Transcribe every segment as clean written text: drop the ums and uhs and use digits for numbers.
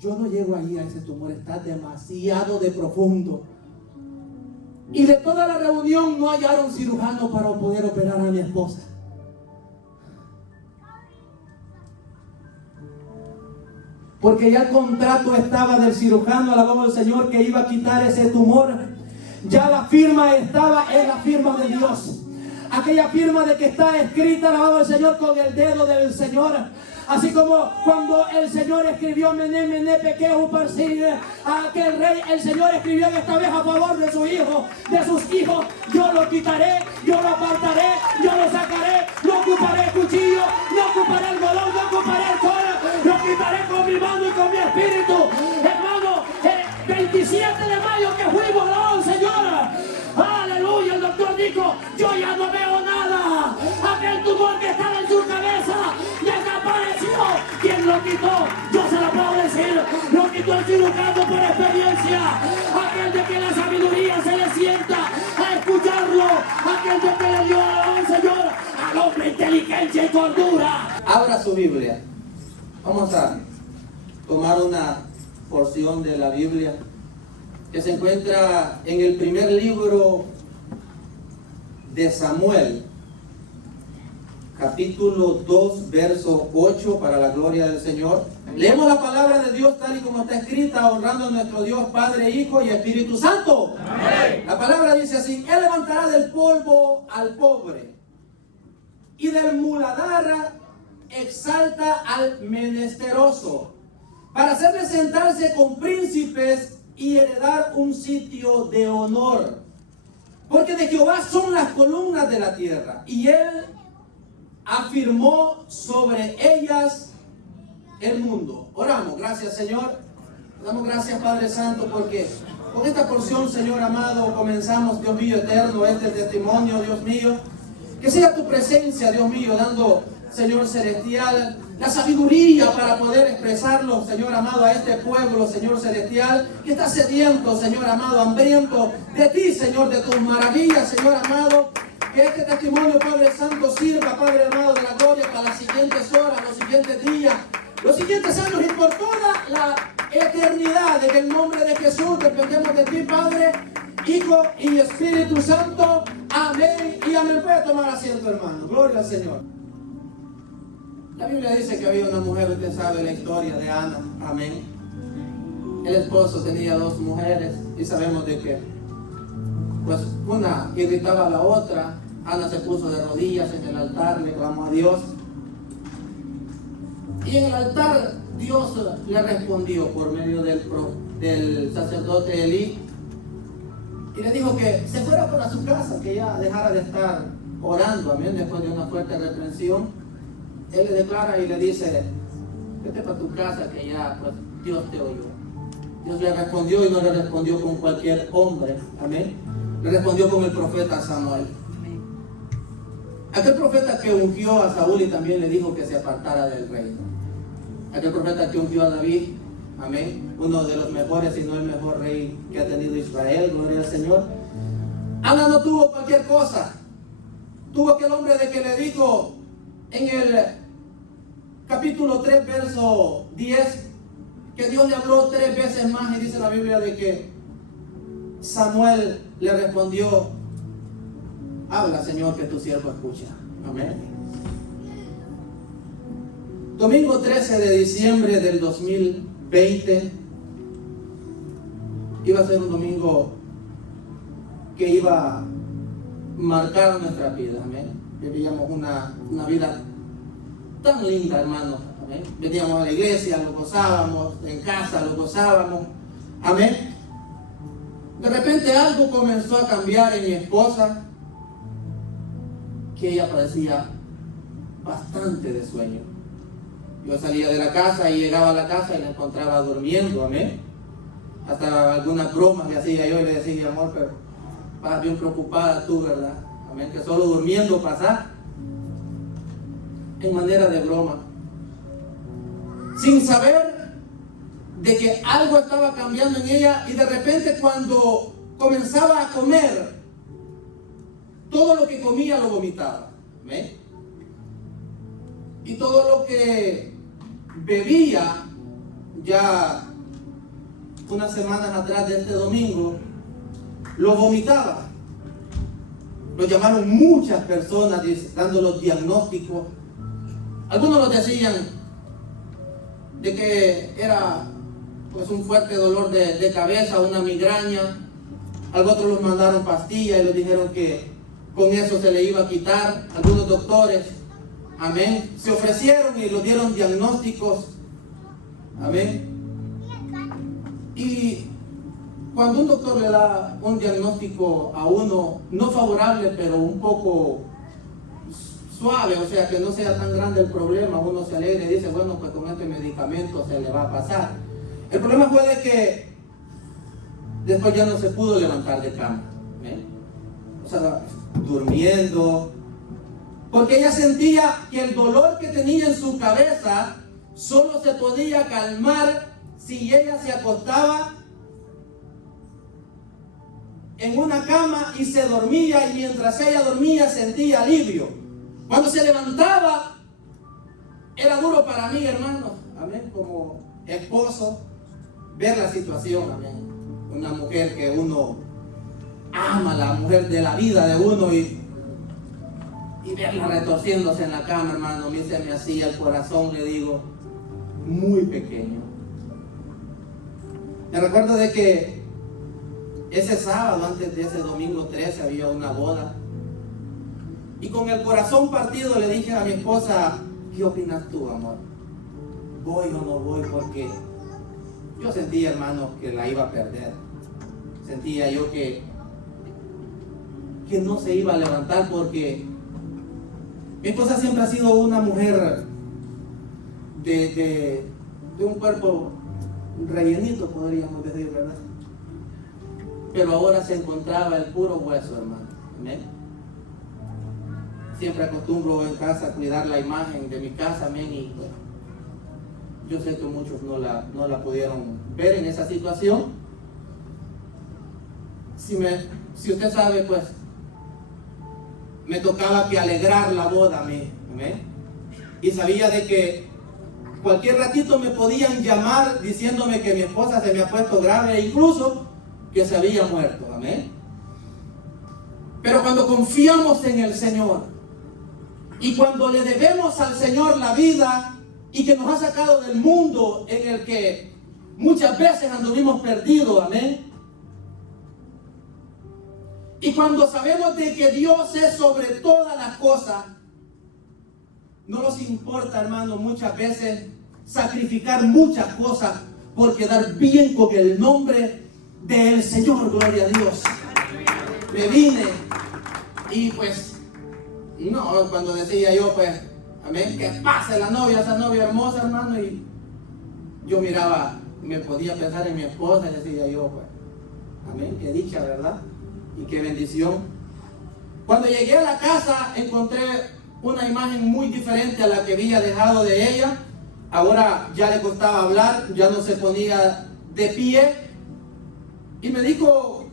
yo no llego ahí a ese tumor, está demasiado de profundo. Y de toda la reunión no hallaron cirujano para poder operar a mi esposa. Porque ya el contrato estaba del cirujano, alabamos al Señor, que iba a quitar ese tumor. Ya la firma estaba en la firma de Dios. Aquella firma de que está escrita, alabado al Señor, con el dedo del Señor. Así como cuando el Señor escribió Mené, Mené, Pequeu, Parsin, a aquel rey, el Señor escribió esta vez a favor de su hijo, de sus hijos. Yo lo quitaré, yo lo apartaré, yo lo sacaré, no ocuparé cuchillo, no ocuparé algodón, no ocuparé alcohol, lo quitaré con mi mano y con mi espíritu. Hermano, 27 de mayo que fuimos, alabado al Señor. Aleluya, el doctor dijo, yo ya no veo nada. Aquel tumor que estaba en su cabeza desapareció. ¿Quién lo quitó? Yo se lo puedo decir. Lo quitó el cirujano por experiencia. Aquel de que la sabiduría se le sienta a escucharlo. Aquel de que le dio al Señor al hombre inteligencia y cordura. Abra su Biblia. Vamos a tomar una porción de la Biblia que se encuentra en el primer libro de Samuel, capítulo 2, verso 8, para la gloria del Señor. Leemos la palabra de Dios tal y como está escrita, honrando a nuestro Dios, Padre, Hijo y Espíritu Santo. Amén. La palabra dice así: Él levantará del polvo al pobre, y del muladar exalta al menesteroso, para hacerle sentarse con príncipes y heredar un sitio de honor. Porque de Jehová son las columnas de la tierra, y Él afirmó sobre ellas el mundo. Oramos. Gracias, Señor. Damos gracias, Padre Santo, porque con esta porción, Señor amado, comenzamos, Dios mío eterno, este testimonio, Dios mío. Que sea tu presencia, Dios mío, dando, Señor celestial, la sabiduría para poder expresarlo, Señor amado, a este pueblo, Señor celestial, que está sediento, Señor amado, hambriento de ti, Señor, de tus maravillas, Señor amado. Que este testimonio, Padre Santo, sirva, Padre amado de la gloria, para las siguientes horas, los siguientes días, los siguientes años y por toda la eternidad. En el nombre de Jesús dependemos de ti, Padre, Hijo y Espíritu Santo. Amén y amén. Puede tomar asiento, hermano. Gloria al Señor. La Biblia dice que había una mujer, usted sabe la historia de Ana. Amén. El esposo tenía dos mujeres y sabemos de que pues una irritaba a la otra. Ana se puso de rodillas en el altar, le clamó a Dios. Y en el altar Dios le respondió por medio del sacerdote Elí. Y le dijo que se fuera para su casa, que ya dejara de estar orando. Amén. Después de una fuerte reprensión, él le declara y le dice: vete para tu casa, que ya pues Dios te oyó. Dios le respondió, y no le respondió con cualquier hombre. Amén. Le respondió con el profeta Samuel. Aquel profeta que ungió a Saúl y también le dijo que se apartara del reino. Aquel profeta que ungió a David. Amén. Uno de los mejores, si no el mejor rey que ha tenido Israel. Gloria al Señor. Ana no tuvo cualquier cosa. Tuvo aquel hombre de que le dijo en el capítulo 3, verso 10, que Dios le habló 3 veces más, y dice la Biblia de que Samuel le respondió: habla, Señor, que tu siervo escucha. Amén. Domingo 13 de diciembre del 2020 iba a ser un domingo que iba a marcar nuestra vida. Amén. Vivíamos una vida tan linda, hermanos. Amén. Veníamos a la iglesia, lo gozábamos, en casa lo gozábamos. Amén. De repente algo comenzó a cambiar en mi esposa, que ella padecía bastante de sueño. Yo salía de la casa y llegaba a la casa y la encontraba durmiendo. Amén. Hasta algunas bromas le hacía yo y le decía: amor, pero vas bien preocupada tú, ¿verdad? Amén. Que solo durmiendo pasar, en manera de broma, sin saber de que algo estaba cambiando en ella. Y de repente, cuando comenzaba a comer, todo lo que comía lo vomitaba. ¿Amén? Y todo lo que bebía ya unas semanas atrás de este domingo, lo vomitaba. Lo llamaron muchas personas dando los diagnósticos. Algunos los decían de que era pues un fuerte dolor de cabeza, una migraña. A otros los mandaron pastillas y les dijeron que con eso se le iba a quitar. Algunos doctores, amén, se ofrecieron y los dieron diagnósticos, amén. Y cuando un doctor le da un diagnóstico a uno, no favorable, pero un poco suave, o sea, que no sea tan grande el problema, uno se alegra y dice, bueno, pues con este medicamento se le va a pasar. El problema fue de que después ya no se pudo levantar de cama, ¿eh? O sea, durmiendo, porque ella sentía que el dolor que tenía en su cabeza solo se podía calmar si ella se acostaba en una cama y se dormía, y mientras ella dormía sentía alivio. Cuando se levantaba era duro para mí, hermanos, amén, como esposo, ver la situación, amén. Una mujer que uno ama, la mujer de la vida de uno, y verla retorciéndose en la cama, hermano, a mí se me hacía el corazón, le digo, muy pequeño. Me recuerdo de que ese sábado, antes de ese domingo 13, había una boda. Y con el corazón partido le dije a mi esposa, ¿qué opinas tú, amor? ¿Voy o no voy? Porque yo sentía, hermano, que la iba a perder. Sentía yo que no se iba a levantar, porque mi esposa siempre ha sido una mujer de un cuerpo rellenito, podríamos decir, ¿verdad? Pero ahora se encontraba el puro hueso, hermano. ¿Amén? Siempre acostumbro en casa a cuidar la imagen de mi casa, amén, y bueno, yo sé que muchos no la pudieron ver en esa situación. Si usted sabe, pues me tocaba que alegrar la boda a mí, amén, y sabía de que cualquier ratito me podían llamar diciéndome que mi esposa se me ha puesto grave, e incluso que se había muerto, amén. Pero cuando confiamos en el Señor y cuando le debemos al Señor la vida, y que nos ha sacado del mundo en el que muchas veces anduvimos perdidos, amén, y cuando sabemos de que Dios es sobre todas las cosas, no nos importa, hermano, muchas veces sacrificar muchas cosas por quedar bien con el nombre del Señor. Gloria a Dios. Me vine y pues no, cuando decía yo, pues amén, que pase la novia, esa novia hermosa, hermano, y yo miraba, me podía pensar en mi esposa y decía yo, pues amén, qué dicha, ¿verdad? Y qué bendición. Cuando llegué a la casa encontré una imagen muy diferente a la que había dejado de ella. Ahora ya le costaba hablar, ya no se ponía de pie, y me dijo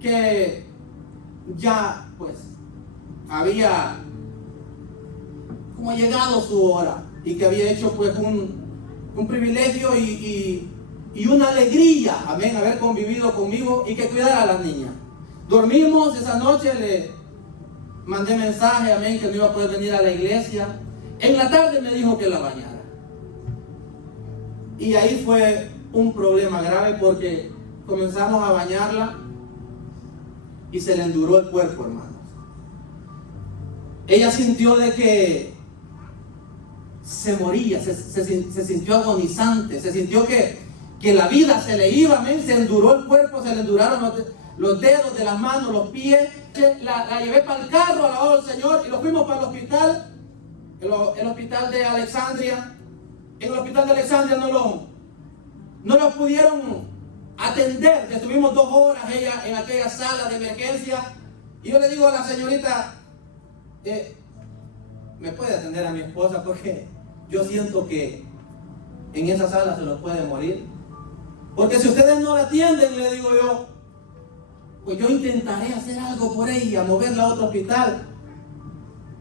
que ya pues había como llegado su hora, y que había hecho pues un privilegio y una alegría, amén, haber convivido conmigo y que cuidara a las niñas. Dormimos esa noche, le mandé mensaje, amén, que no iba a poder venir a la iglesia. En la tarde me dijo que la bañara. Y ahí fue un problema grave, porque comenzamos a bañarla y se le enduró el cuerpo, hermanos. Ella sintió de que se moría, se sintió agonizante, se sintió que la vida se le iba, amén, se enduró el cuerpo, se le enduraron los dedos de las manos, los pies. La llevé para el carro, alabado al Señor, y lo fuimos para el hospital, el hospital de Alexandria. En el hospital de Alexandria no lo pudieron atender. Estuvimos 2 horas ella en aquella sala de emergencia, y yo le digo a la señorita, ¿me puede atender a mi esposa? Porque yo siento que en esa sala se los puede morir. Porque si ustedes no la atienden, le digo yo, pues yo intentaré hacer algo por ella, moverla a otro hospital.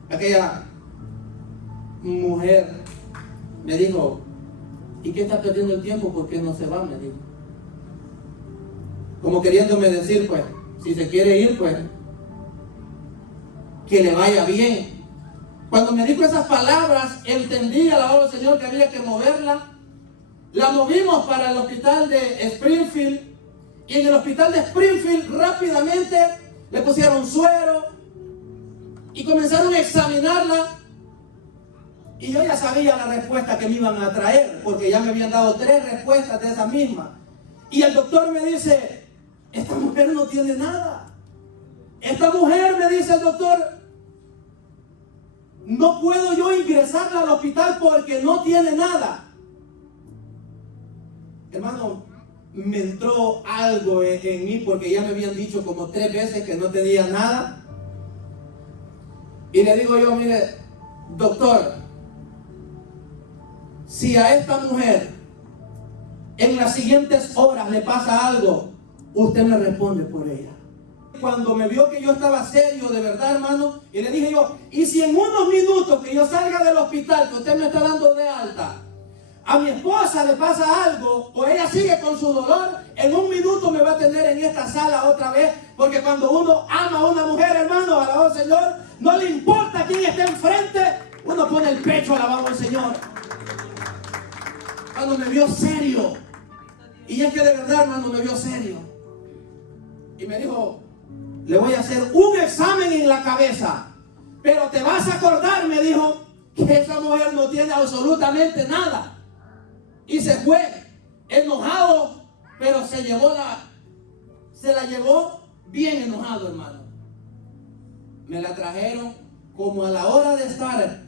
Aquella mujer me dijo, ¿Y qué está perdiendo el tiempo? ¿Por qué no se va? Me dijo. Como queriéndome decir, pues, si se quiere ir, pues, que le vaya bien. Cuando me dijo esas palabras, entendí, alabado al Señor, que había que moverla. La movimos para el hospital de Springfield. Y en el hospital de Springfield rápidamente le pusieron suero y comenzaron a examinarla. Y yo ya sabía la respuesta que me iban a traer, porque ya me habían dado 3 respuestas de esa misma. Y el doctor me dice, esta mujer no tiene nada. Esta mujer, me dice el doctor, no puedo yo ingresarla al hospital porque no tiene nada. Hermano, me entró algo en mí, porque ya me habían dicho como 3 veces que no tenía nada. Y le digo yo, mire, doctor, si a esta mujer en las siguientes horas le pasa algo, usted me responde por ella. Cuando me vio que yo estaba serio de verdad, hermano, y le dije yo, y si en unos minutos que yo salga del hospital, que usted me está dando de alta, a mi esposa le pasa algo, o ella sigue con su dolor, en un minuto me va a tener en esta sala otra vez, porque cuando uno ama a una mujer, hermano, alabado al Señor, no le importa quién esté enfrente, uno pone el pecho, alabado al Señor. Cuando me vio serio, y es que de verdad, hermano, me vio serio, y me dijo, le voy a hacer un examen en la cabeza, pero te vas a acordar, me dijo, que esa mujer no tiene absolutamente nada. Y se fue enojado, pero se la llevó bien enojado, hermano. Me la trajeron como a la hora de estar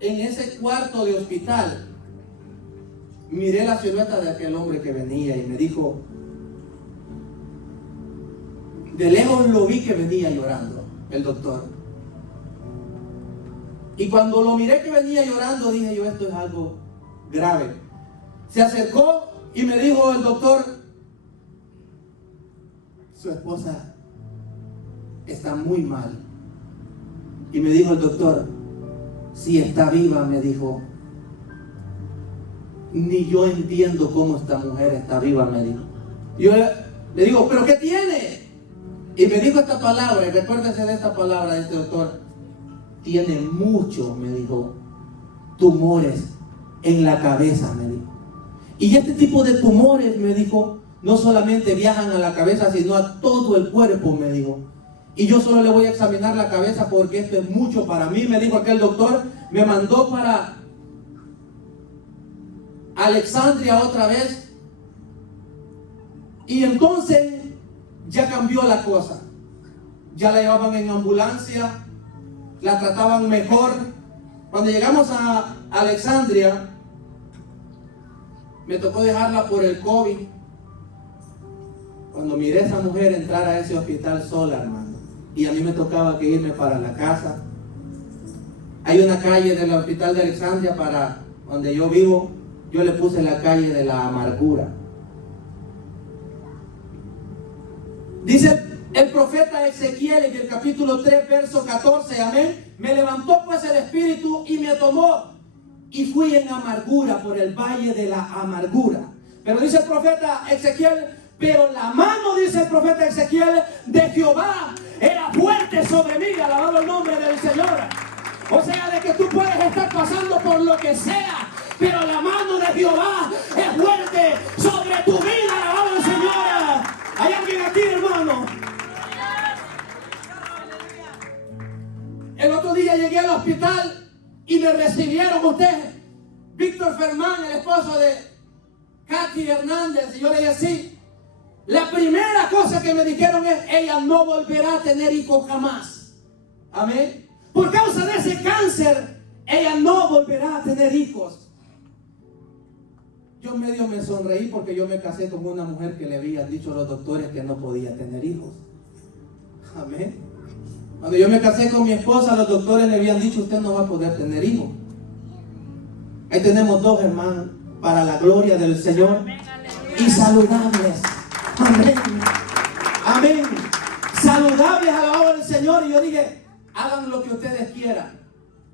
en ese cuarto de hospital. Miré la silueta de aquel hombre que venía y me dijo, de lejos lo vi que venía llorando, el doctor. Y cuando lo miré que venía llorando, dije yo, esto es algo grave. Se acercó y me dijo el doctor, su esposa está muy mal. Y me dijo el doctor, si está viva, me dijo, ni yo entiendo cómo esta mujer está viva, me dijo. Yo le digo, ¿pero qué tiene? Y me dijo esta palabra, y recuérdese de esta palabra de este doctor, tiene mucho, me dijo, tumores en la cabeza, me dijo. Y este tipo de tumores, me dijo, no solamente viajan a la cabeza, sino a todo el cuerpo, me dijo. Y yo solo le voy a examinar la cabeza porque esto es mucho para mí, me dijo aquel doctor. Me mandó para Alexandria otra vez. Y entonces ya cambió la cosa. Ya la llevaban en ambulancia, la trataban mejor. Cuando llegamos a Alexandria, me tocó dejarla por el COVID. Cuando miré a esa mujer entrar a ese hospital sola, hermano, y a mí me tocaba que irme para la casa. Hay una calle del hospital de Alexandria para donde yo vivo, yo le puse la calle de la amargura. Dice el profeta Ezequiel en el capítulo 3, verso 14, amén. Me levantó pues el Espíritu y me tomó y fui en amargura por el valle de la amargura. Pero dice el profeta Ezequiel, pero la mano, dice el profeta Ezequiel, de Jehová era fuerte sobre mí, alabado el nombre del Señor. O sea, de que tú puedes estar pasando por lo que sea, pero la mano de Jehová es fuerte sobre tu vida, alabado el Señor. ¿Hay alguien aquí, hermano? El otro día llegué al hospital y me recibieron ustedes, Víctor Fermán, el esposo de Katy Hernández, y yo le dije así. La primera cosa que me dijeron es, ella no volverá a tener hijos jamás. Amén. Por causa de ese cáncer, ella no volverá a tener hijos. Yo medio me sonreí porque yo me casé con una mujer que le habían dicho a los doctores que no podía tener hijos. Amén. Cuando yo me casé con mi esposa, los doctores le habían dicho, usted no va a poder tener hijos. Ahí tenemos 2 hermanos para la gloria del Señor y saludables. Amén. Amén. Saludables, alabado del Señor. Y yo dije, hagan lo que ustedes quieran.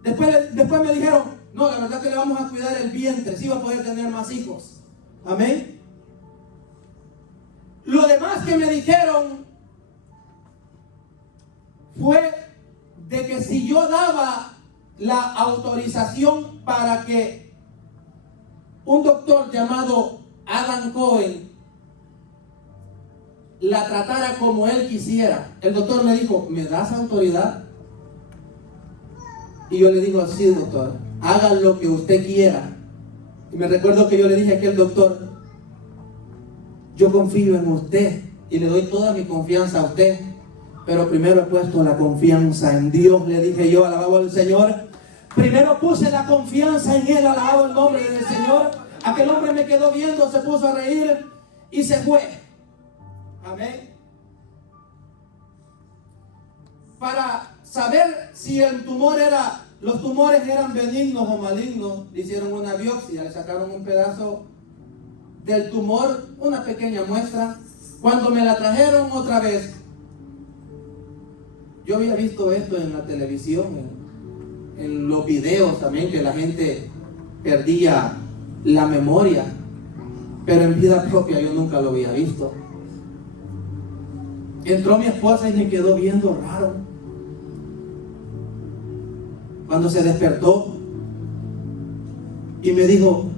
Después me dijeron, No, la verdad que le vamos a cuidar el vientre, sí va a poder tener más hijos. Amén. Lo demás que me dijeron fue de que si yo daba la autorización para que un doctor llamado Adam Cohen la tratara como él quisiera, el doctor me dijo, ¿me das autoridad? Y yo le digo, sí, doctor, haga lo que usted quiera. Y me recuerdo que yo le dije a aquel doctor, yo confío en usted y le doy toda mi confianza a usted, pero primero he puesto la confianza en Dios, le dije yo, alabado al Señor. Primero puse la confianza en Él, alabado el nombre del Señor. Aquel hombre me quedó viendo, se puso a reír y se fue. Amén. Para saber si el tumor los tumores eran benignos o malignos, le hicieron una biopsia, le sacaron un pedazo del tumor, una pequeña muestra. Cuando me la trajeron otra vez, yo había visto esto en la televisión, en los videos también, que la gente perdía la memoria, pero en vida propia yo nunca lo había visto. Entró mi esposa y me quedó viendo raro. Cuando se despertó y me dijo,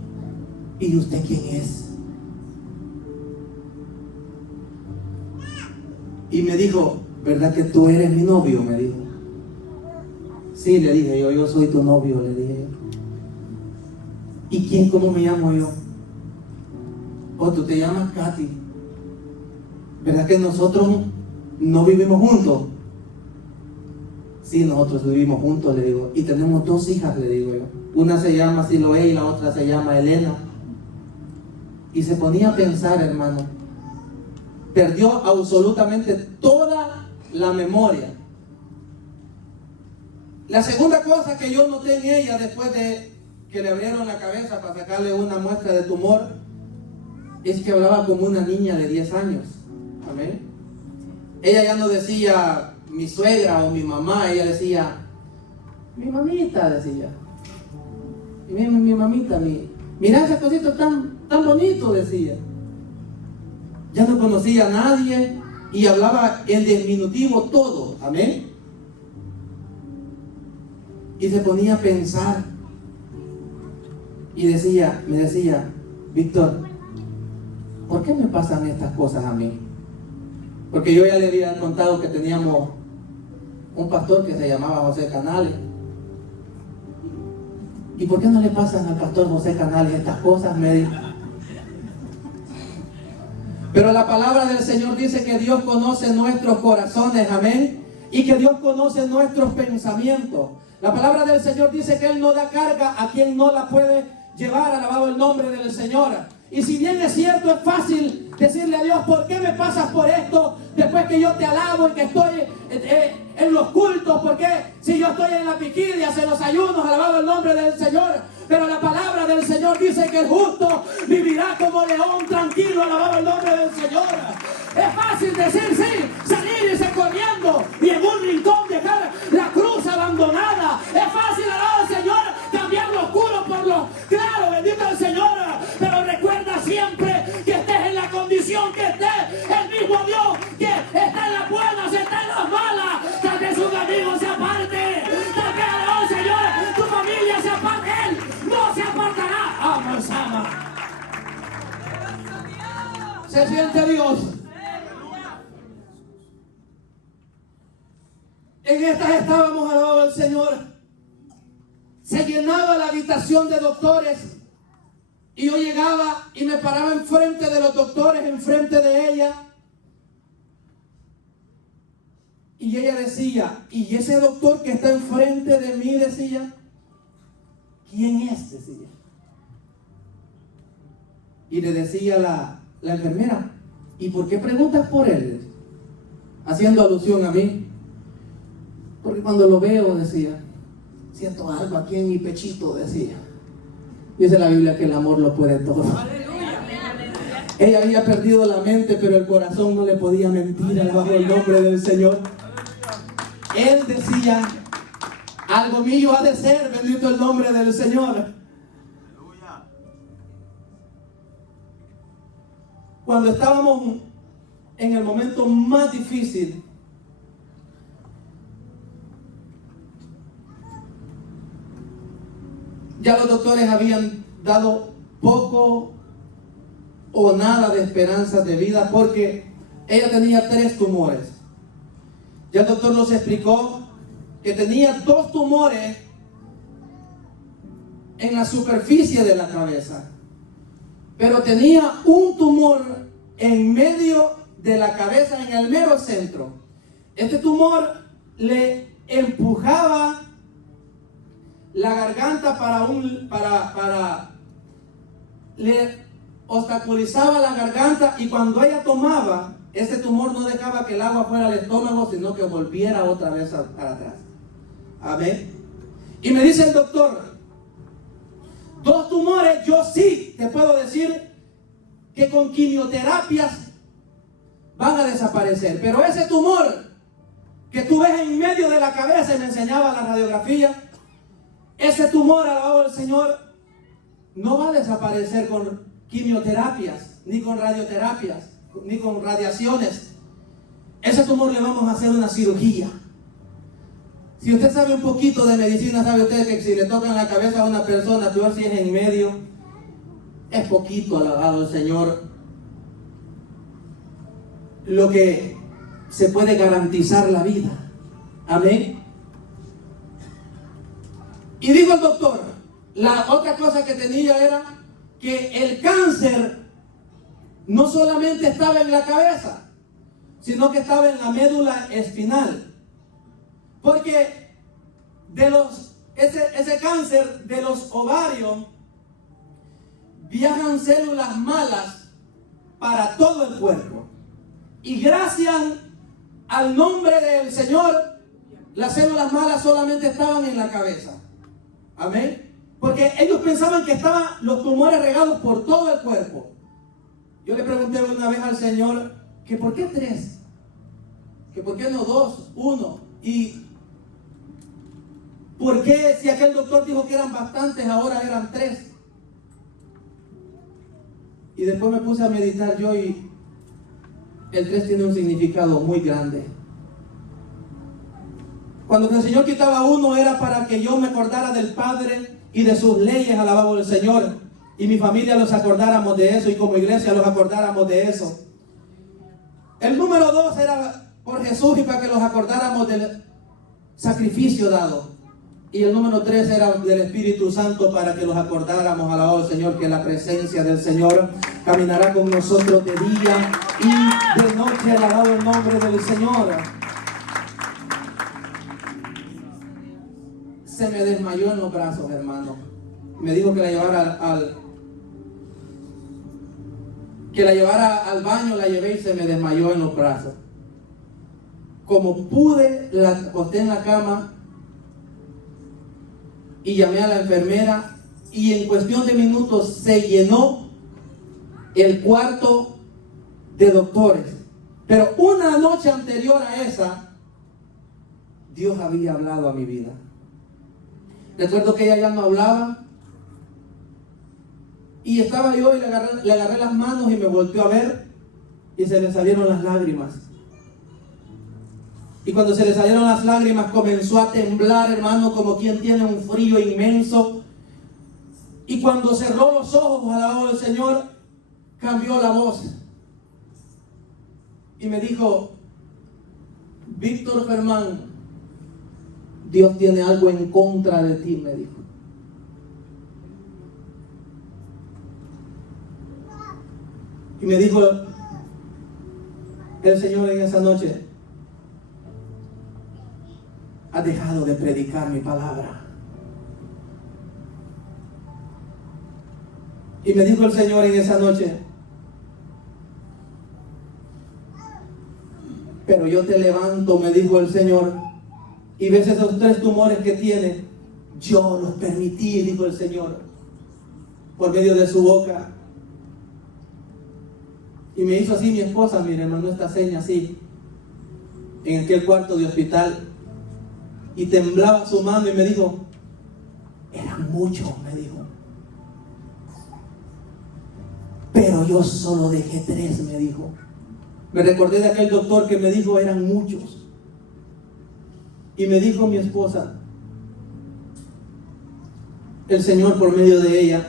¿y usted quién es? Y me dijo, ¿verdad que tú eres mi novio? Me dijo. Sí, le dije yo soy tu novio, le dije yo. ¿Y quién, cómo me llamo yo? Oh, tú te llamas Katy. ¿Verdad que nosotros no vivimos juntos? Sí, nosotros vivimos juntos, le digo. Y tenemos 2 hijas, le digo yo. Una se llama Siloé y la otra se llama Elena. Y se ponía a pensar, hermano. Perdió absolutamente toda la memoria. La segunda cosa que yo noté en ella, después de que le abrieron la cabeza para sacarle una muestra de tumor, es que hablaba como una niña de 10 años. Amén. Ella ya no decía mi suegra o mi mamá, ella decía mi mamita, decía. Y mi mamita, mira ese cosito tan bonito, decía. Ya no conocía a nadie y hablaba en diminutivo todo. Amén. Y se ponía a pensar y me decía, Víctor, ¿por qué me pasan estas cosas a mí? Porque yo ya le había contado que teníamos un pastor que se llamaba José Canales. ¿Y por qué no le pasan al pastor José Canales estas cosas? Me dijo. Pero la palabra del Señor dice que Dios conoce nuestros corazones, amén, y que Dios conoce nuestros pensamientos. La palabra del Señor dice que Él no da carga a quien no la puede llevar, alabado el nombre del Señor. Y si bien es cierto, es fácil decirle a Dios, ¿por qué me pasas por esto? Después que yo te alabo y que estoy en los cultos, ¿por qué? Si yo estoy en la vigilia, en los ayunos, alabado el nombre del Señor. Pero la palabra del Señor dice que el justo vivirá como león tranquilo, alabado el nombre del Señor. Es fácil decir sí, salirse corriendo y en un rincón dejar la cruz abandonada. Es fácil, alabado al Señor, cambiar lo oscuro por lo claro, bendito el Señor. Pero recuerda siempre que estés en la condición que estés, el mismo Dios que está en las buenas, está en las malas. Tal vez un amigo se aparte, tal vez, alabado al Señor, tu familia se aparte, Él no se apartará. Vamos, ama. Se siente Dios. En estas estábamos, alabado al Señor. Se llenaba la habitación de doctores y yo llegaba y me paraba enfrente de los doctores, enfrente de ella, y ella decía, y ese doctor que está enfrente de mí, decía, ¿quién es? Decía. Y le decía la enfermera, ¿y por qué preguntas por él? Haciendo alusión a mí. Porque cuando lo veo, decía, siento algo aquí en mi pechito, decía. Dice la Biblia que el amor lo puede todo. Ella había perdido la mente, pero el corazón no le podía mentir, alabado el nombre del Señor. Él decía, Algo mío ha de ser, bendito el nombre del Señor. Cuando estábamos en el momento más difícil, ya los doctores habían dado poco o nada de esperanzas de vida porque ella tenía 3 tumores. Ya el doctor nos explicó que tenía 2 tumores en la superficie de la cabeza, pero tenía un tumor en medio de la cabeza, en el mero centro. Este tumor le empujaba la garganta le obstaculizaba la garganta, y cuando ella tomaba, ese tumor no dejaba que el agua fuera al estómago, sino que volviera otra vez para atrás. Amén. Y me dice el doctor, 2 tumores, yo sí te puedo decir que con quimioterapias van a desaparecer, pero ese tumor que tú ves en medio de la cabeza, y me enseñaba la radiografía, ese tumor, alabado el Señor, no va a desaparecer con quimioterapias, ni con radioterapias, ni con radiaciones. Ese tumor le vamos a hacer una cirugía. Si usted sabe un poquito de medicina, sabe usted que si le tocan la cabeza a una persona, peor si es en medio, es poquito, alabado el Señor, lo que se puede garantizar la vida. Amén. Y dijo el doctor, la otra cosa que tenía era que el cáncer no solamente estaba en la cabeza, sino que estaba en la médula espinal. Porque ese cáncer de los ovarios, viajan células malas para todo el cuerpo. Y gracias al nombre del Señor, las células malas solamente estaban en la cabeza. Amén. Porque ellos pensaban que estaban los tumores regados por todo el cuerpo. Yo le pregunté una vez al Señor, que por qué 3, que por qué no 2, 1, y por qué si aquel doctor dijo que eran bastantes, ahora eran 3. Y después me puse a meditar yo, y el 3 tiene un significado muy grande. Cuando el Señor quitaba 1 era para que yo me acordara del Padre y de sus leyes, alabado el Señor, y mi familia los acordáramos de eso, y como iglesia los acordáramos de eso. El número 2 era por Jesús y para que los acordáramos del sacrificio dado. Y el número 3 era del Espíritu Santo para que los acordáramos, alabado el Señor, que la presencia del Señor caminará con nosotros de día y de noche, alabado el nombre del Señor. Se me desmayó en los brazos, hermano. Me dijo que la llevara al baño, la llevé y se me desmayó en los brazos. Como pude, la acosté en la cama y llamé a la enfermera, y en cuestión de minutos se llenó el cuarto de doctores. Pero una noche anterior a esa, Dios había hablado a mi vida. Recuerdo que ella ya no hablaba, y estaba yo y le agarré las manos y me volteó a ver, y se le salieron las lágrimas. Y cuando se le salieron las lágrimas, comenzó a temblar, hermano, como quien tiene un frío inmenso. Y cuando cerró los ojos, alabado el Señor, cambió la voz. Y me dijo, Víctor Fermán, Dios tiene algo en contra de ti, me dijo. Y me dijo el Señor en esa noche, has dejado de predicar mi palabra. Y me dijo el Señor en esa noche, pero yo te levanto, me dijo el Señor, y ves esos 3 tumores que tiene, yo los permití, dijo el Señor, por medio de su boca. Y me hizo así mi esposa, mire hermano, esta seña así, en aquel cuarto de hospital. Y temblaba su mano y me dijo, eran muchos, me dijo. Pero yo solo dejé 3, me dijo. Me recordé de aquel doctor que me dijo, eran muchos. Y me dijo mi esposa, el Señor por medio de ella,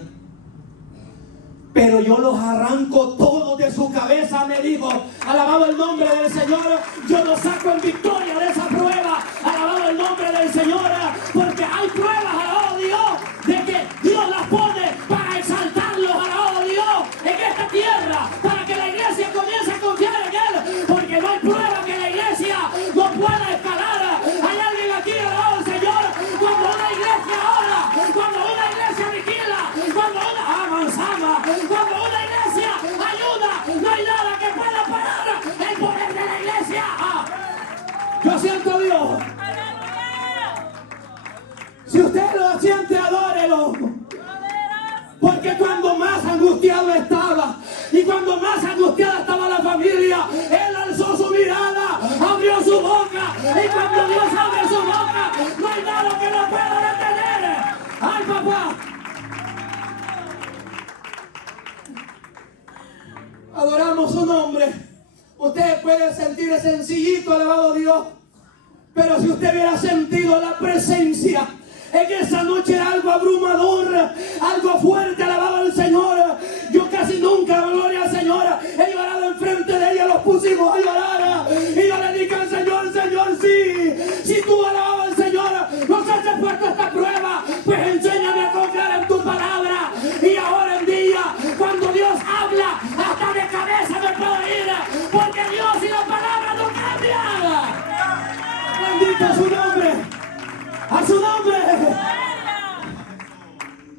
pero yo los arranco todos de su cabeza, me dijo. Alabado el nombre del Señor. Yo los saco en victoria de esa prueba. Alabado el nombre del Señor. Porque hay pruebas, alabado Dios, de que Dios las pone para exaltarlos, alabado Dios, en esta tierra, para que la iglesia comience a confiar en Él. Porque no hay prueba que la iglesia no pueda escalar. Hay alguien aquí, alabado el Señor. Cuando una iglesia ora, cuando una iglesia vigila, cuando una avanzaba, cuando una iglesia ayuda, no hay nada que pueda parar el poder de la iglesia. Yo siento a Dios. Si usted lo siente, adórelo. Porque cuando más angustiado estaba y cuando más angustiada estaba la familia, Él alzó su mirada, abrió su boca, y cuando Dios abre su boca, no hay nada que lo pueda detener. ¡Ay, papá! Adoramos su nombre. Usted puede sentir sencillito, alabado Dios, pero si usted hubiera sentido la presencia en esa noche, algo abrumador, algo fuerte, alabado al Señor. Yo casi nunca, gloria al Señor, he llorado enfrente de ella, los pusimos a llorar, y yo le dije al Señor, Señor, sí, si tú, alabado al Señor, nos has puesto esta prueba, pues enséñame a confiar en tu palabra. Y ahora en día, cuando Dios habla, hasta de cabeza me puedo ir, porque Dios y la palabra no cambian. Bendito su nombre. A su nombre.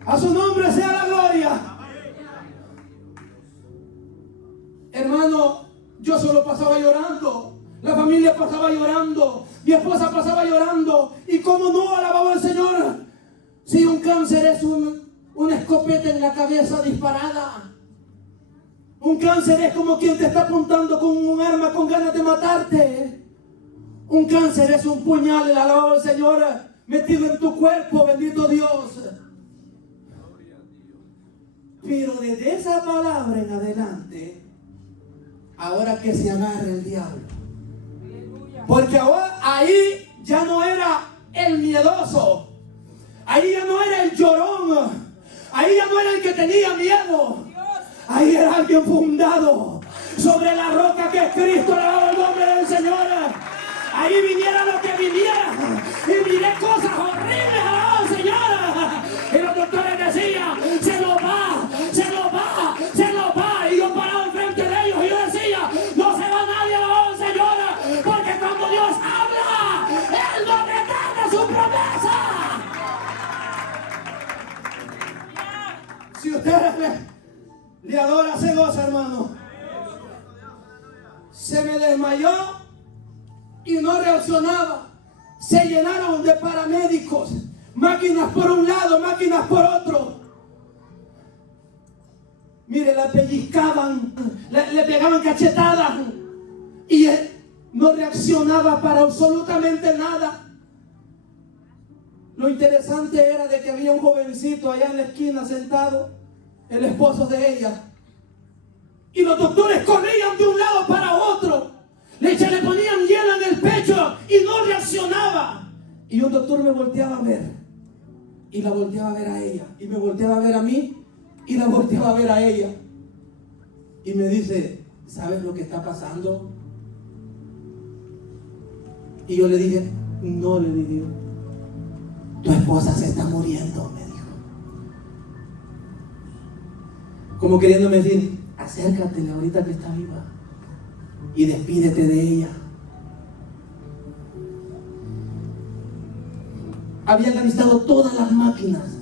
A su nombre sea la gloria. Hermano, yo solo pasaba llorando. La familia pasaba llorando. Mi esposa pasaba llorando. Y cómo no, alababa al Señor. Si un cáncer es una escopeta en la cabeza disparada. Un cáncer es como quien te está apuntando con un arma con ganas de matarte. Un cáncer es un puñal, alabado al Señor, metido en tu cuerpo, bendito Dios. Pero desde esa palabra en adelante, ahora que se agarre el diablo. Porque ahora ahí ya no era el miedoso, ahí ya no era el llorón, ahí ya no era el que tenía miedo, ahí era alguien fundado sobre la roca que es Cristo, alabado el nombre del Señor. Ahí viniera lo que viniera, y miré cosas horribles, alabado al Señor. Y los doctores decían, se nos va, se nos va, se nos va. Y yo parado enfrente de ellos y yo decía, no se va nadie, alabado al Señor, porque cuando Dios habla, Él no retarda su promesa. Si usted le adora, se goza, hermano. Se me desmayó y no reaccionaba. Se llenaron de paramédicos, máquinas por un lado, máquinas por otro. Mire, la pellizcaban, le pegaban cachetadas y él no reaccionaba para absolutamente nada. Lo interesante era de que había un jovencito allá en la esquina sentado, el esposo de ella, y los doctores corrían de un lado para otro. Le ponían hielo en el pecho y no reaccionaba. Y un doctor me volteaba a ver, y la volteaba a ver a ella, y me volteaba a ver a mí, y la volteaba a ver a ella. Y me dice, ¿sabes lo que está pasando? Y yo le dije, no, le dije, tu esposa se está muriendo, me dijo. Como queriéndome decir, acércatele ahorita que está viva y despídete de ella. Habían alistado todas las máquinas.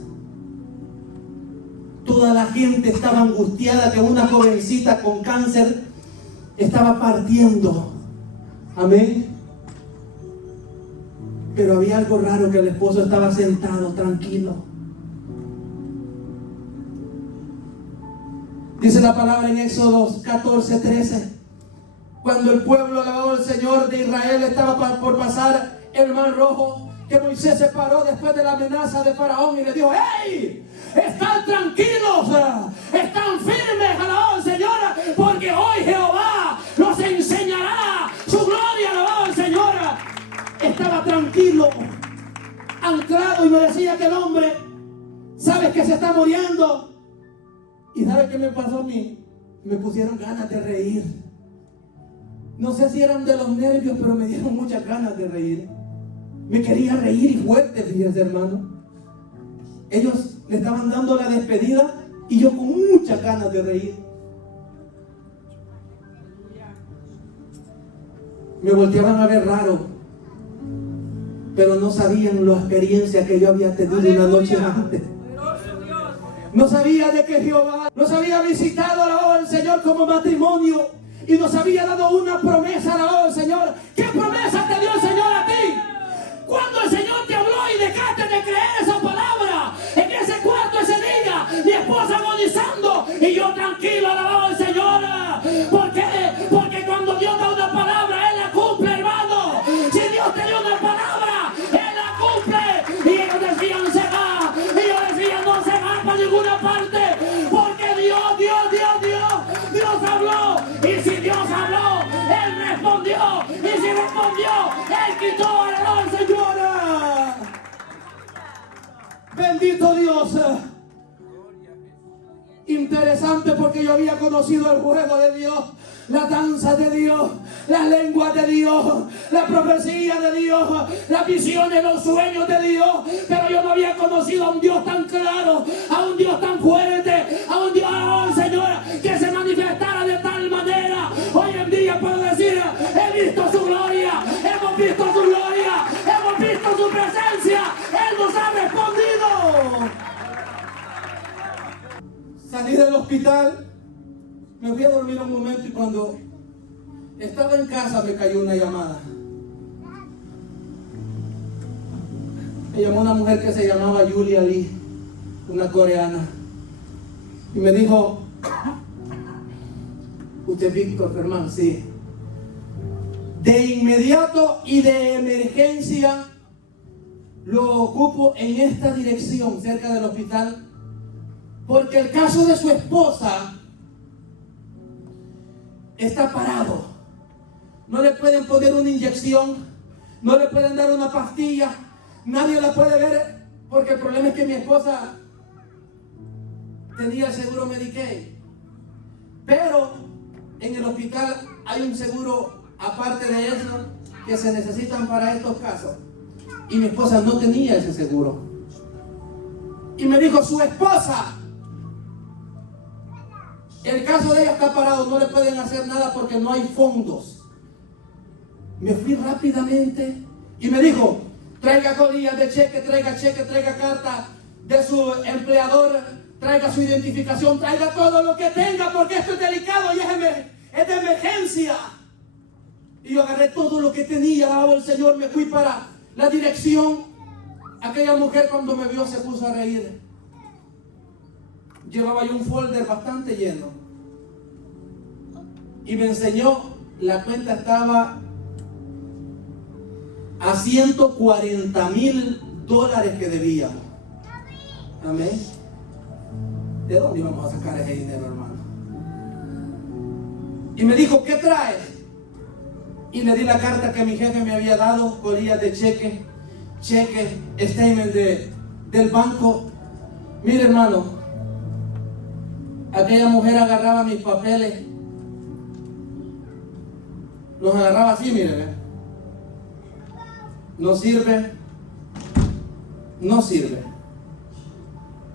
Toda la gente estaba angustiada que una jovencita con cáncer estaba partiendo. Amén. Pero había algo raro, que el esposo estaba sentado tranquilo. Dice la palabra en Éxodo 14:13. Cuando el pueblo alabado al Señor de Israel estaba por pasar el mar rojo, que Moisés se paró después de la amenaza de Faraón y le dijo: ¡hey! Están tranquilos, están firmes, alabado al Señor, porque hoy Jehová nos enseñará su gloria, alabado al Señor. Estaba tranquilo, anclado, y me decía que el hombre, ¿sabes que se está muriendo? ¿Y sabes qué me pasó a mí? Me pusieron ganas de reír. No sé si eran de los nervios, pero me dieron muchas ganas de reír. Me quería reír y fuerte, fíjense, hermano. Ellos le estaban dando la despedida y yo con muchas ganas de reír. Me volteaban a ver raro, pero no sabían la experiencia que yo había tenido una noche antes. No sabía de que Jehová nos había visitado, alabado al Señor, como matrimonio, y nos había dado una promesa, alabado al Señor. ¿Qué promesa te dio el Señor a ti? Cuando el Señor te habló y dejaste de creer esa palabra, en ese cuarto ese día, mi esposa agonizando y yo tranquilo, alabado al Señor. ¿Por qué? Porque cuando Dios da una palabra, Él la cumple, hermano. Si Dios te dio una palabra, Él la cumple. Y ellos decían: se va. Y yo decía: no se va para ninguna parte, porque Dios habló. Y si Dios habló, Él respondió. Y si respondió, Él quitó, alabado al Señor. Bendito Dios. Interesante, porque yo había conocido el juego de Dios, la danza de Dios, las lenguas de Dios, la profecía de Dios, las visiones, los sueños de Dios, pero yo no había conocido a un Dios tan claro, a un Dios tan fuerte, a un Dios, oh Señor, que se manifestara de tal manera. Hoy en día puedo decir: he visto su gloria, hemos visto su gloria, hemos visto su presencia, Él nos ha respondido. Salí del hospital, me fui a dormir un momento, y cuando estaba en casa me cayó una llamada. Me llamó una mujer que se llamaba Julia Lee, una coreana, y me dijo: ¿usted es Víctor Fermán? Sí. De inmediato y de emergencia lo ocupo en esta dirección, cerca del hospital, porque el caso de su esposa está parado. No le pueden poner una inyección, no le pueden dar una pastilla, nadie la puede ver, porque el problema es que mi esposa tenía el seguro Medicaid, pero en el hospital hay un seguro aparte de eso que se necesitan para estos casos, y mi esposa no tenía ese seguro. Y me dijo: su esposa, el caso de ella está parado, no le pueden hacer nada porque no hay fondos. Me fui rápidamente y me dijo: traiga colillas de cheque, traiga carta de su empleador, traiga su identificación, traiga todo lo que tenga, porque esto es delicado y es de emergencia. Y yo agarré todo lo que tenía, alabado al Señor, me fui para la dirección. Aquella mujer, cuando me vio, se puso a reír. Llevaba yo un folder bastante lleno, y me enseñó, la cuenta estaba a $140,000 que debíamos. Amén. ¿De dónde íbamos a sacar ese dinero, hermano? Y me dijo: ¿qué traes? Y le di la carta que mi jefe me había dado, colillas de cheque, statement del banco. Mire, hermano, aquella mujer agarraba mis papeles, los agarraba así, mire, ¿ve? No sirve.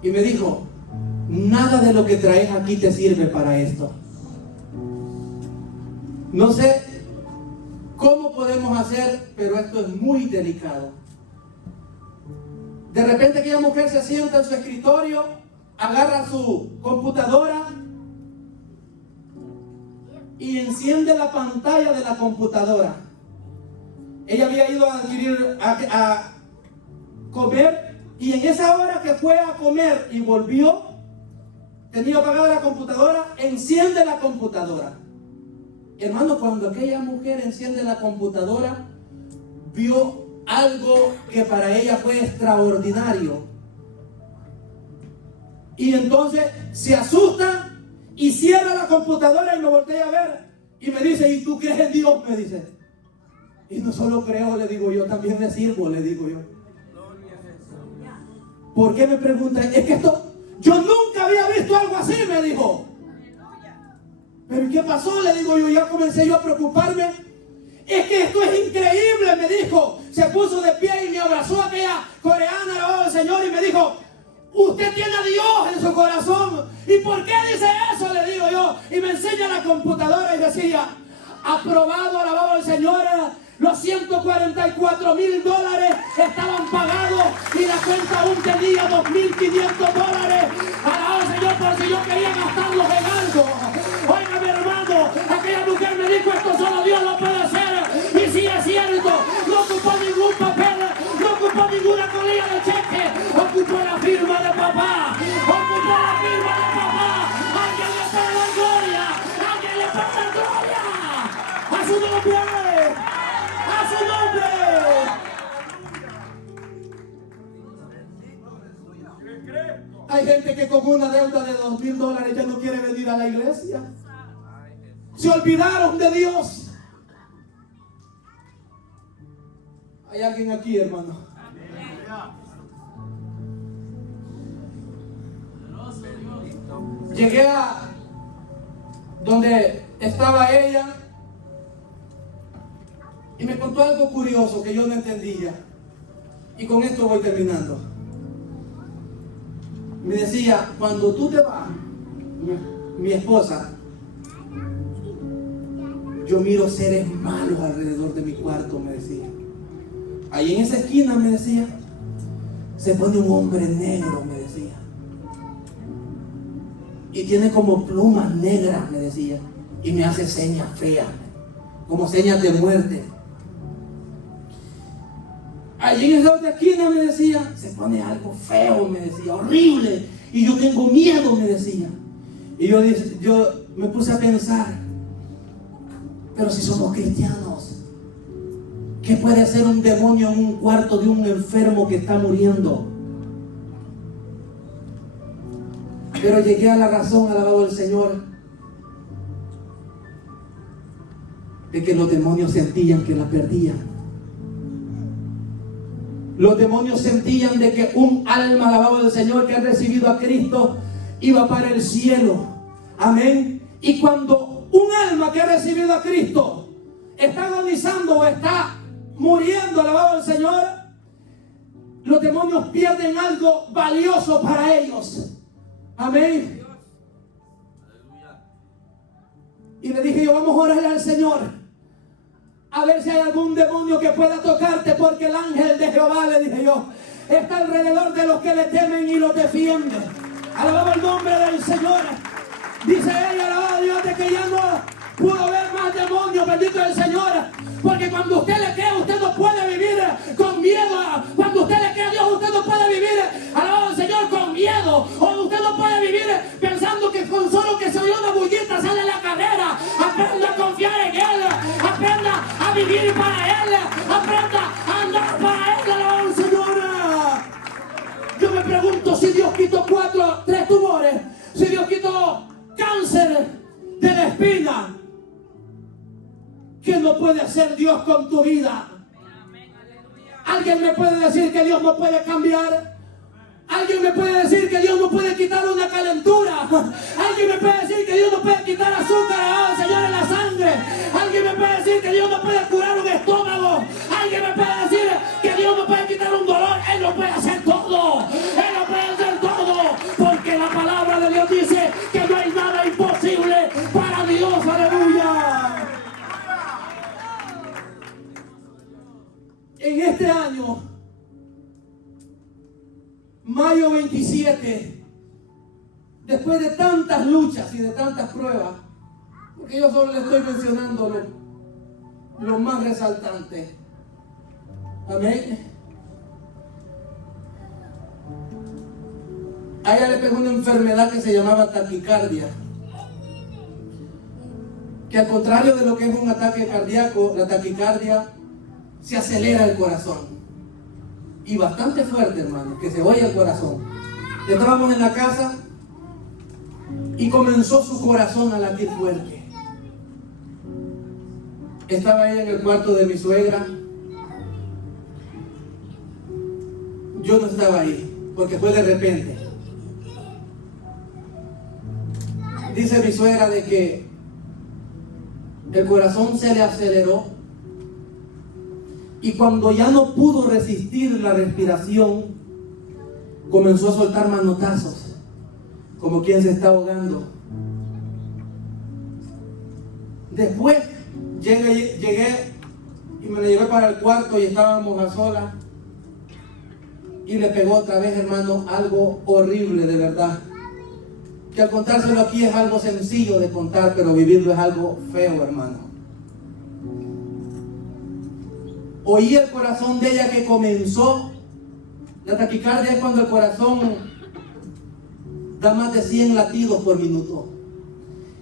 Y me dijo: nada de lo que traes aquí te sirve para esto. No sé cómo podemos hacer, pero esto es muy delicado. De repente aquella mujer se sienta en su escritorio, agarra su computadora y enciende la pantalla de la computadora. Ella había ido a comer, y en esa hora que fue a comer y volvió, tenía apagada la computadora, enciende la computadora. Hermano, cuando aquella mujer enciende la computadora, vio algo que para ella fue extraordinario. Y entonces se asusta y cierra la computadora y me voltea a ver y me dice, ¿y tú crees en Dios? Me dice. Y no solo creo, le digo yo, también le sirvo, le digo yo. ¿Por qué me pregunta? Es que esto, yo nunca había visto algo así, me dijo. ¿Pero qué pasó? Le digo yo, ya comencé yo a preocuparme. Es que esto es increíble, me dijo. Se puso de pie y me abrazó a aquella coreana, alabado al Señor, y me dijo, usted tiene a Dios en su corazón. ¿Y por qué dice eso? Le digo yo. Y me enseña la computadora y decía, aprobado, alabado al Señor. Los $144,000 estaban pagados y la cuenta aún tenía $2,500. Alabado al Señor, por si yo quería gastarlos en algo. Oiga, mi hermano, aquella mujer me dijo, esto solo Dios lo puede hacer. Y sí es cierto, no ocupó ningún papel, no ocupó ninguna colilla de cheque, ocupó la firma de papá, ocupó la firma de papá. Alguien le puede dar gloria, alguien le puede dar gloria a su nombre, a su nombre. Hay gente que con una deuda de $2,000 ya no quiere venir a la iglesia. Se olvidaron de Dios. Hay alguien aquí, hermano. Llegué a donde estaba ella y me contó algo curioso que yo no entendía. Y con esto voy terminando. Me decía, cuando tú te vas, mi esposa, yo miro seres malos alrededor de mi cuarto, me decía. Ahí en esa esquina, me decía, se pone un hombre negro, me decía. Y tiene como plumas negras, me decía. Y me hace señas feas, como señas de muerte. Allí en esa otra esquina, me decía, se pone algo feo, me decía, horrible. Y yo tengo miedo, me decía. Y yo me puse a pensar, pero si somos cristianos, ¿qué puede hacer un demonio en un cuarto de un enfermo que está muriendo? Pero llegué a la razón, alabado al Señor, de que los demonios sentían que la perdían. Los demonios sentían de que un alma, alabado del Señor, que ha recibido a Cristo, iba para el cielo. Amén. Y cuando un alma que ha recibido a Cristo está agonizando o está muriendo, alabado del Señor, los demonios pierden algo valioso para ellos. Amén. Y le dije yo, vamos a orarle al Señor, a ver si hay algún demonio que pueda tocarte, porque el ángel de Jehová, le dije yo, está alrededor de los que le temen y los defiende. Alabado el nombre del Señor. Dice ella, alabado Dios, de que ya no pudo ver más demonios, bendito el Señor. Porque cuando usted le cree, usted no puede vivir con miedo. Cuando usted le cree a Dios, usted no puede vivir, alabado el Señor, con miedo. O usted no puede vivir pensando que con solo que se oyó una bullita sale la carrera. Aprenda a confiar en Él. Aprenda a vivir para Él. Aprenda a andar para Él, alabado el Señor. Yo me pregunto, si Dios quitó 3 tumores, si Dios quitó cáncer de la espina, ¿qué no puede hacer Dios con tu vida? ¿Alguien me puede decir que Dios no puede cambiar? ¿Alguien me puede decir que Dios no puede quitar una calentura? ¿Alguien me puede decir que Dios no puede quitar azúcar, alabado al Señor, en la sangre? ¿Alguien me puede decir que Dios no puede curar un estómago? ¿Alguien me puede decir que Dios no puede quitar un dolor? Él lo puede hacer todo. Él lo puede hacer todo. Porque la palabra de Dios dice que no hay nada imposible para Dios. Aleluya. En este año, mayo 27, después de tantas luchas y de tantas pruebas, porque yo solo le estoy mencionando lo más resaltante. Amén. A ella le pegó una enfermedad que se llamaba taquicardia, que al contrario de lo que es un ataque cardíaco, la taquicardia se acelera el corazón. y bastante fuerte, hermano, que se oye el corazón. Estábamos en la casa y comenzó su corazón a latir fuerte. Estaba ella en el cuarto de mi suegra. Yo no estaba ahí, porque fue de repente. Dice mi suegra de que el corazón se le aceleró y cuando ya no pudo resistir la respiración, comenzó a soltar manotazos, como quien se está ahogando. Después llegué y me la llevé para el cuarto y estábamos a solas. Y le pegó otra vez, hermano, algo horrible, de verdad. Que al contárselo aquí es algo sencillo de contar, pero vivirlo es algo feo, hermano. Oí el corazón de ella que comenzó. La taquicardia es cuando el corazón da más de 100 latidos por minuto.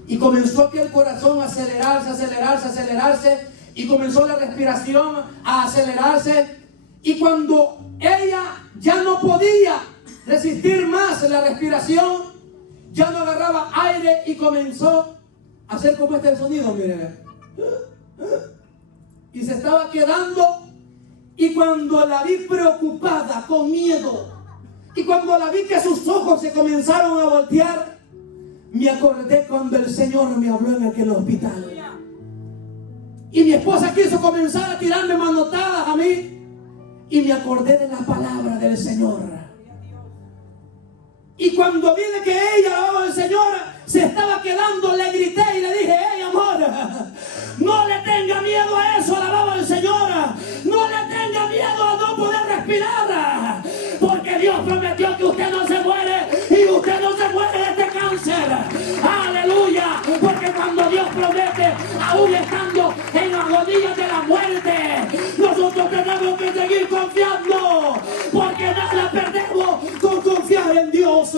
Y comenzó aquel corazón a acelerarse, acelerarse, acelerarse. Y comenzó la respiración a acelerarse. Y cuando ella ya no podía resistir más la respiración, ya no agarraba aire y comenzó a hacer como este el sonido, miren. Y se estaba quedando. Y cuando la vi preocupada, con miedo, y cuando la vi que sus ojos se comenzaron a voltear, me acordé cuando el Señor me habló en aquel hospital. Y mi esposa quiso comenzar a tirarme manotadas a mí. Y me acordé de la palabra del Señor. Y cuando vi de que ella, alababa al Señor, se estaba quedando, le grité y le dije: hey, amor, no le tenga miedo a eso, alababa al Señor. No le tenga miedo a no poder respirar. Porque Dios prometió que usted no se muere y usted no se muere de este cáncer. Aleluya. Porque cuando Dios promete, aún estando en agonía de la muerte, nosotros tenemos que seguir confiando. Porque nada perdemos con confiar en Dios.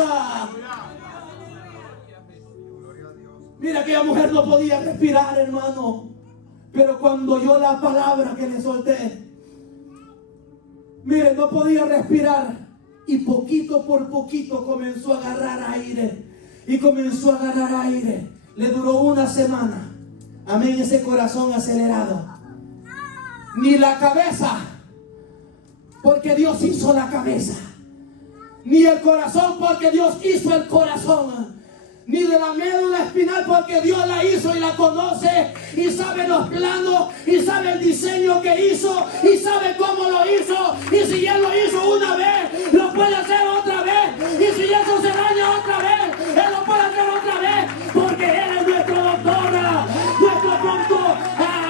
Mira, aquella mujer no podía respirar, hermano. Pero cuando oyó la palabra que le solté, mire, no podía respirar. Y poquito por poquito comenzó a agarrar aire. Y comenzó a agarrar aire. Le duró una semana. Amén, ese corazón acelerado. Ni la cabeza, porque Dios hizo la cabeza. Ni el corazón, porque Dios hizo el corazón. Ni de la médula espinal, porque Dios la hizo y la conoce y sabe los planos y sabe el diseño que hizo y sabe cómo lo hizo. Y si Él lo hizo una vez, lo puede hacer otra vez. Y si eso se daña otra vez, Él lo puede hacer otra vez, porque Él es nuestro doctor, nuestro pronto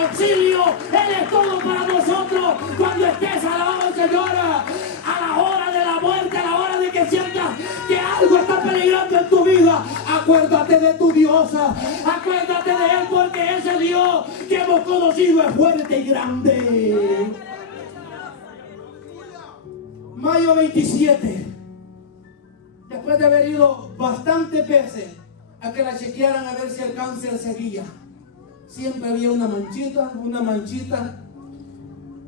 auxilio. Él es todo para nosotros. Cuando estés alabando al Señor, a la hora de la muerte, a la hora de que sientas que algo está peligrando en tu vida, acuérdate de tu Dios, acuérdate de Él, porque ese Dios que hemos conocido es fuerte y grande. Mayo 27, después de haber ido bastantes veces a que la chequearan a ver si el cáncer seguía, siempre había una manchita, una manchita.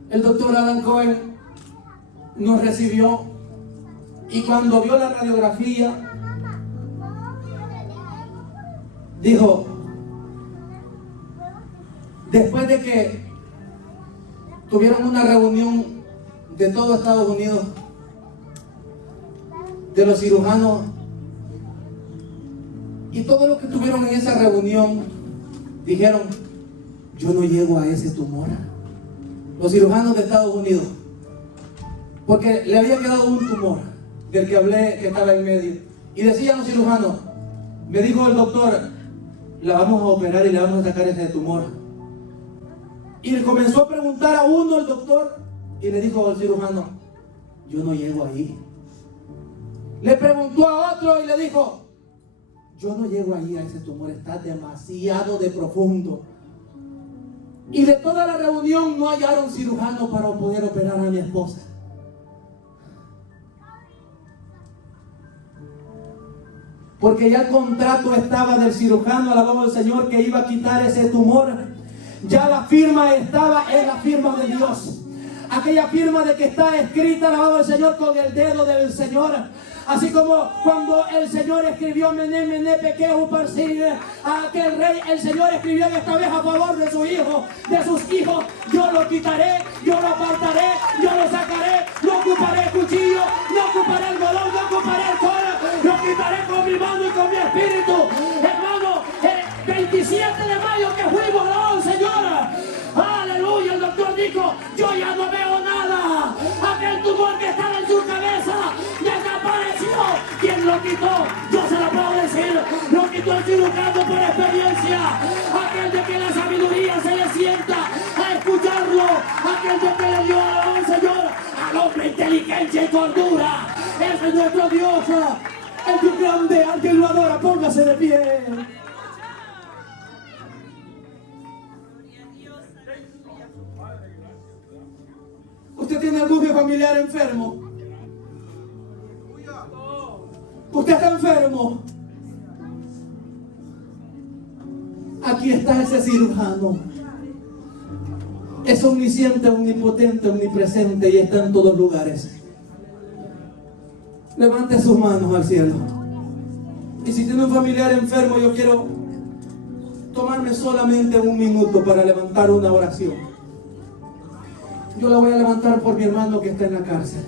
El doctor Adam Cohen nos recibió y cuando vio la radiografía, dijo, después de que tuvieron una reunión de todo Estados Unidos, de los cirujanos, y todos los que estuvieron en esa reunión dijeron: yo no llego a ese tumor. Los cirujanos de Estados Unidos, porque le había quedado un tumor del que hablé, que estaba en medio, y decían los cirujanos, me dijo el doctor, la vamos a operar y le vamos a sacar ese tumor. Y le comenzó a preguntar a uno el doctor y le dijo al cirujano: yo no llego ahí. Le preguntó a otro y le dijo: yo no llego ahí a ese tumor, está demasiado de profundo. Y de toda la reunión no hallaron cirujano para poder operar a mi esposa. Porque ya el contrato estaba del cirujano, alabamos al Señor, que iba a quitar ese tumor. Ya la firma estaba en la firma de Dios. aquella firma de que está escrita, alabado el Señor, con el dedo del Señor. Así como cuando el Señor escribió Mené, Mené, Pequeu, Parsin, a aquel rey, el Señor escribió esta vez a favor de su hijo, de sus hijos. Yo lo quitaré, yo lo apartaré, yo lo sacaré, no ocuparé el cuchillo, no ocuparé el golón, no ocuparé el coro, lo quitaré con mi mano y con mi espíritu. Hermano, 27 de mayo que fuimos, alabado Señor. Aleluya, el doctor dijo, yo ya no veo nada. Aquel tumor que estaba en su cabeza desapareció. ¿Quién lo quitó? Yo se lo puedo decir. Lo quitó el cirujano por experiencia. Aquel de que la sabiduría se le sienta a escucharlo. Aquel de que le dio al Señor al hombre inteligencia y cordura. Ese es nuestro Dios. El Dios grande, al que lo adora, póngase de pie. ¿Usted tiene algún familiar enfermo? ¿Usted está enfermo? Aquí está ese cirujano. Es omnisciente, omnipotente, omnipresente y está en todos lugares. Levante sus manos al cielo. Y si tiene un familiar enfermo, yo quiero tomarme solamente un minuto para levantar una oración. Yo la voy a levantar por mi hermano que está en la cárcel.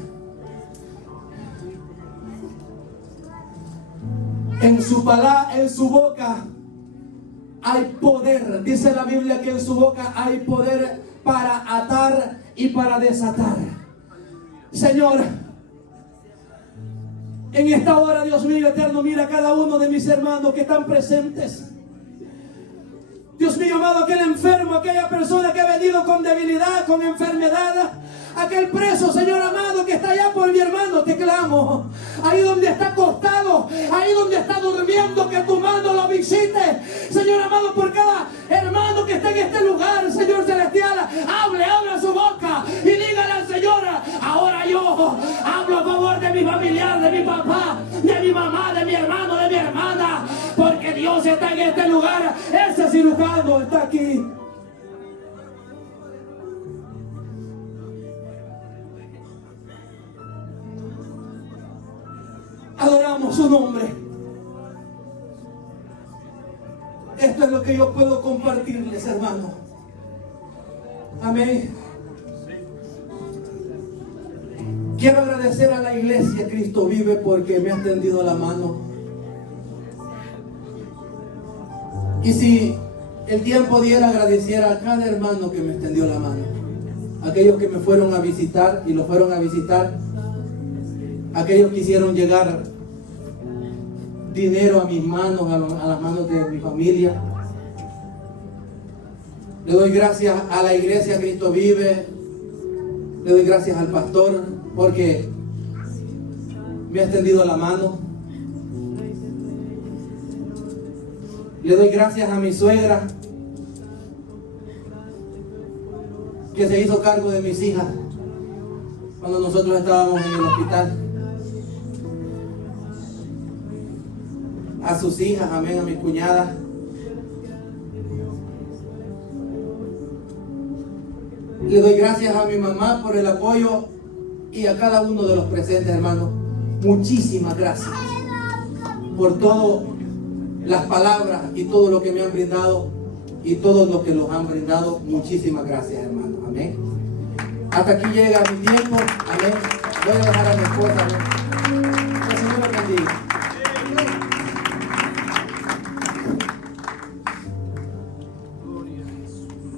En su boca hay poder. Dice la Biblia que en su boca hay poder para atar y para desatar. Señor, en esta hora, Dios mío eterno, mira a cada uno de mis hermanos que están presentes. Dios mío amado, aquel enfermo, aquella persona que ha venido con debilidad, con enfermedad, aquel preso, Señor amado, que está allá por mi hermano, te clamo. Ahí donde está acostado, ahí donde está durmiendo, que tu mano lo visite. Señor amado, por cada hermano que está en este lugar, Señor celestial, abra su boca y dígale al Señor, ahora yo hablo a favor de mi familiar, de mi papá, de mi mamá, de mi hermano, de mi hermana, porque Dios está en este lugar. Ese cirujano está aquí. Adoramos su nombre. Esto es lo que yo puedo compartirles, hermano. Amén. Quiero agradecer a la iglesia Cristo Vive porque me ha extendido la mano. Y si el tiempo diera, agradeciera a cada hermano que me extendió la mano. Aquellos que me fueron a visitar y lo fueron a visitar. Aquellos que hicieron llegar dinero a mis manos, a las manos de mi familia. Le doy gracias a la iglesia Cristo Vive. Le doy gracias al pastor porque me ha extendido la mano. Le doy gracias a mi suegra que se hizo cargo de mis hijas cuando nosotros estábamos en el hospital. A sus hijas, amén, a mis cuñadas. Le doy gracias a mi mamá por el apoyo y a cada uno de los presentes, hermanos. Muchísimas gracias por todo, las palabras y todo lo que me han brindado y todos los que los han brindado. Muchísimas gracias, hermanos. Amén. Hasta aquí llega mi tiempo. Amén. Voy a dejar a mi esposa. Amén. Que el Señor me bendiga.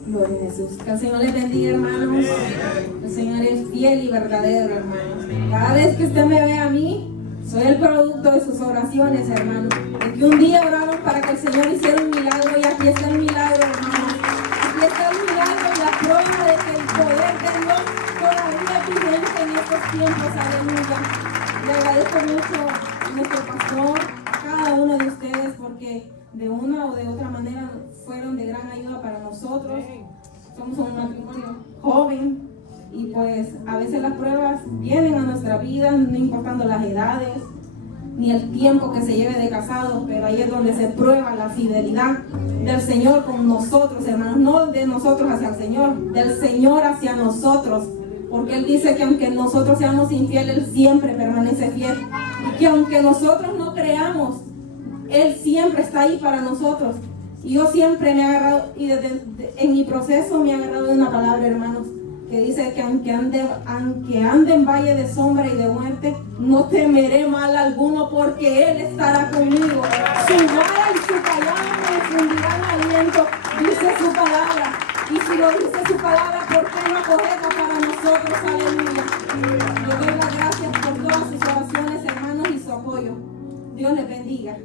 Gloria a Jesús. Que el Señor les bendiga, hermanos. El Señor es fiel y verdadero, hermanos. Cada vez que usted me ve a mí, soy el producto de sus oraciones, hermanos. De que un día oraron para que el Señor hiciera un milagro y aquí está el milagro, hermanos. Aquí está el milagro y la prueba de que el poder de Dios todavía es vigente en estos tiempos. Aleluya. Le agradezco mucho a nuestro pastor, a cada uno de ustedes, porque de una o de otra manera fueron de gran ayuda para nosotros. Somos un matrimonio joven y pues a veces las pruebas vienen a nuestra vida, no importando las edades ni el tiempo que se lleve de casados, pero ahí es donde se prueba la fidelidad del Señor con nosotros, hermanos, no de nosotros hacia el Señor, del Señor hacia nosotros, porque Él dice que aunque nosotros seamos infieles, Él siempre permanece fiel. Y que aunque nosotros no creamos, Él siempre está ahí para nosotros. Y yo siempre me he agarrado, y en mi proceso me he agarrado de una palabra, hermanos, que dice que aunque ande en valle de sombra y de muerte, no temeré mal alguno, porque Él estará conmigo. Su vara y su callado me infundirán aliento, dice su palabra. Y si lo dice su palabra, ¿por qué no acogerla para nosotros? Aleluya. Le doy las gracias por todas sus oraciones, hermanos, y su apoyo. Dios les bendiga.